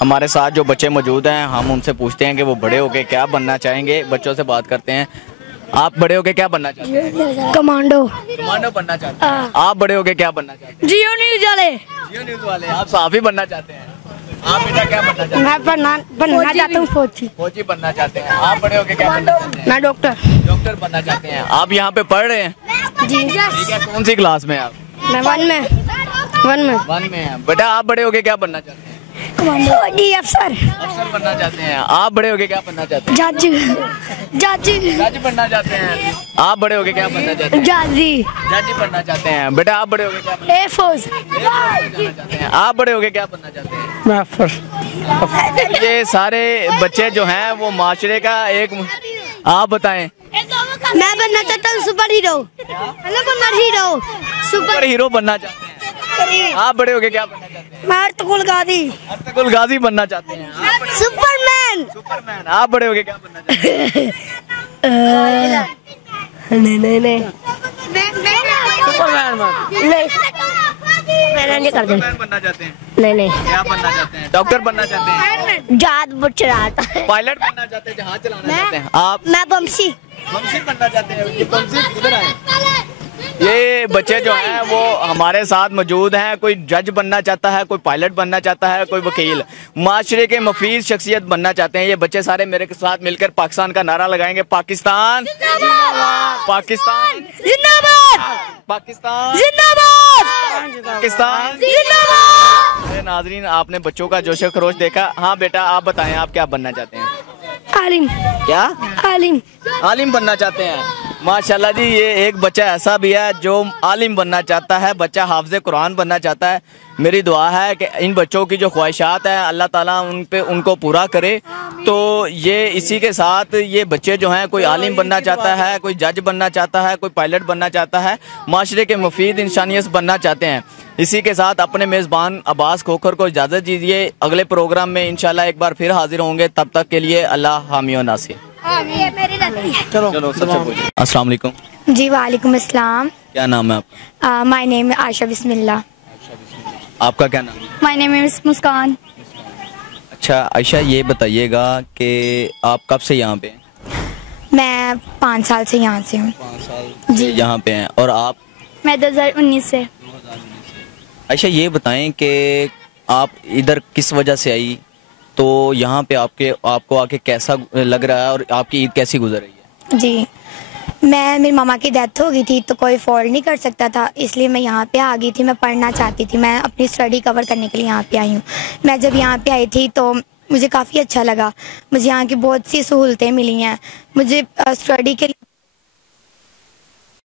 हमारे साथ जो बच्चे मौजूद हैं हम उनसे पूछते हैं कि वो बड़े होके क्या बनना चाहेंगे। बच्चों से बात करते हैं। आप बड़े होके क्या बनना चाहते हैं? कमांडो। कमांडो बनना चाहते हैं। आप बड़े होके क्या बनना चाहते हैं? जियो न्यूज़ वाले। जियो न्यूज़ वाले। आप साफी बनना चाहते हैं? आप बेटा क्या बनना चाहते हैं? मैं बनना चाहता हूँ फौजी। फौजी बनना चाहते हैं। आप बड़े होके क्या बनना चाहते हैं? मैं डॉक्टर। डॉक्टर बनना चाहते हैं। आप यहाँ पे पढ़ रहे हैं? जी। ठीक है, कौन सी क्लास में आप? मैं वन में हैं। बेटा आप बड़े होके क्या बनना चाहते हैं? फौजी अफसर। अफसर बनना चाहते हैं। आप बड़े होके क्या बनना चाहते हैं? जज बनना चाहते हैं। आप बड़े होके क्या बनना चाहते हैं? जज बनना चाहते हैं। बेटा आप बड़े होके क्या बनना एयरफोर्स। चाहते हैं? आप बड़े होके क्या बनना चाहते हैं? ये सारे बच्चे जो हैं वो माशरे का एक, आप बताएं। मैं बनना चाहता हूँ सुपर हीरो। सुपर हीरो बनना चाहते हैं। आप बड़े होके क्या बनना चाहते हैं? मैं अर्तुगरुल गाजी। अर्तुगरुल गाजी बनना चाहते हैं। सुपरमैन। आप बड़े होके क्या बनना चाहते हैं? नहीं सुपरमैन नहीं कर दे। बनना चाहते हैं? नहीं क्या बनना चाहते हैं? डॉक्टर बनना चाहते हैं? जात बुट चलाता। पायलट बनना चाहते हैं? जहाज चलाना चाहते हैं? आप? मैं बमसी बनना चाहते हैं। ये बमसी किधर आए? ये बच्चे जो हैं वो हमारे साथ मौजूद हैं। कोई जज बनना चाहता है, कोई पायलट बनना चाहता है, कोई वकील, माशरे के मुफीद शख्सियत बनना चाहते हैं। ये बच्चे सारे मेरे के साथ मिलकर पाकिस्तान का नारा लगाएंगे। पाकिस्तान पाकिस्तान पाकिस्तान पाकिस्तान। मेरे नाजरीन, आपने बच्चों का जोश खरोश देखा। हाँ बेटा आप बताएं, आप क्या बनना चाहते हैं? आलिम। क्या? आलिम बनना चाहते हैं। माशाल्लाह जी, ये एक बच्चा ऐसा भी है जो आलिम बनना चाहता है। बच्चा हाफिज़ कुरान बनना चाहता है। मेरी दुआ है कि इन बच्चों की जो ख्वाहिशात हैं अल्लाह ताला उनको पूरा करे। तो ये इसी के साथ ये बच्चे जो हैं, कोई आलिम बनना चाहता है, कोई जज बनना चाहता है, कोई पायलट बनना चाहता है, माशरे के मुफीद इंसानियत बनना चाहते हैं। इसी के साथ अपने मेज़बान अब्बास खोखर को इजाज़त दीजिए। अगले प्रोग्राम में इंशाल्लाह एक बार फिर हाजिर होंगे। तब तक के लिए अल्लाह हामी व नासिर। चलो सबसे पूछिए। अस्सलाम वालेकुम। जी वालेकुम अस्सलाम। क्या नाम है आपका? माय नेम है आयशा बिस्मिल्लाह। आपका क्या नाम है? माय नेम इज मुस्कान। अच्छा आयशा, ये बताइएगा कि आप कब से यहाँ पे हैं? मैं 5 साल से यहाँ से हूँ। 5 साल जी यहाँ पे हैं। और आप? मैं 2019 से। आयशा ये बताएं कि आप इधर किस वजह से आई, तो यहाँ पे आपको आके कैसा लग रहा है और आपकी ईद कैसी गुजर रही है? जी, मेरी मामा की डेथ हो गई थी तो कोई अफोर्ड नहीं कर सकता था, इसलिए मैं यहाँ पे आ गई थी। मैं पढ़ना चाहती थी, मैं अपनी स्टडी कवर करने के लिए यहाँ पे आई हूँ। मैं जब यहाँ पे आई थी तो मुझे काफ़ी अच्छा लगा। मुझे यहाँ की बहुत सी सहूलतें मिली हैं। मुझे स्टडी के लिए